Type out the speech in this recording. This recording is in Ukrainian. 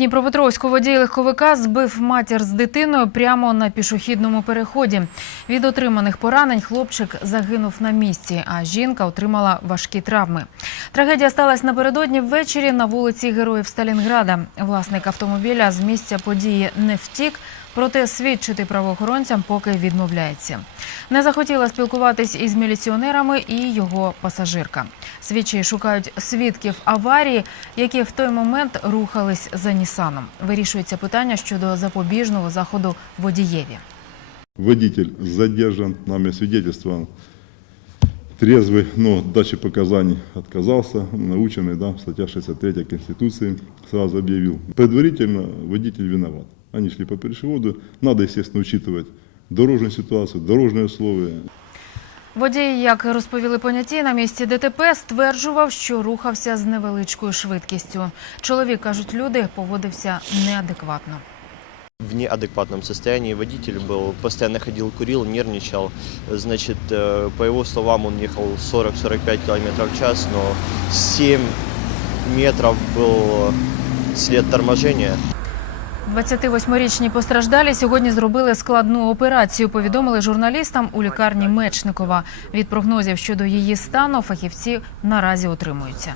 Дніпропетровську водій легковика збив матір з дитиною прямо на пішохідному переході. Від отриманих поранень хлопчик загинув на місці, а жінка отримала важкі травми. Трагедія сталася напередодні ввечері на вулиці Героїв Сталінграда. Власник автомобіля з місця події не втік, проте свідчити правоохоронцям поки відмовляється. Не захотіла спілкуватись із міліціонерами і його пасажирка. Слідчі шукають свідків аварії, які в той момент рухались за Нісаном. Вирішується питання щодо запобіжного заходу водієві. Водитель задержан, нами свидетельствован. Трезвый, но от дачи показаний отказался, наученный, да, статья 63 Конституции, сразу объявил. Предварительно водитель виноват. Они шли по пешеходу, надо, естественно, учитывать дорожную ситуацию, дорожные условия. Водій, як розповіли поняті, на місці ДТП стверджував, що рухався з невеличкою швидкістю. Чоловік, кажуть люди, поводився неадекватно. в неадекватном состоянии. Водитель был, постоянно ходил, курил, нервничал. Значит, э, по его словам, он ехал 40-45 км в час, но 7 метров был след торможения. 28-річні постраждалі сьогодні зробили складну операцію. Повідомили журналістам у лікарні Мечникова. Від прогнозів щодо її стану фахівці наразі утримуються.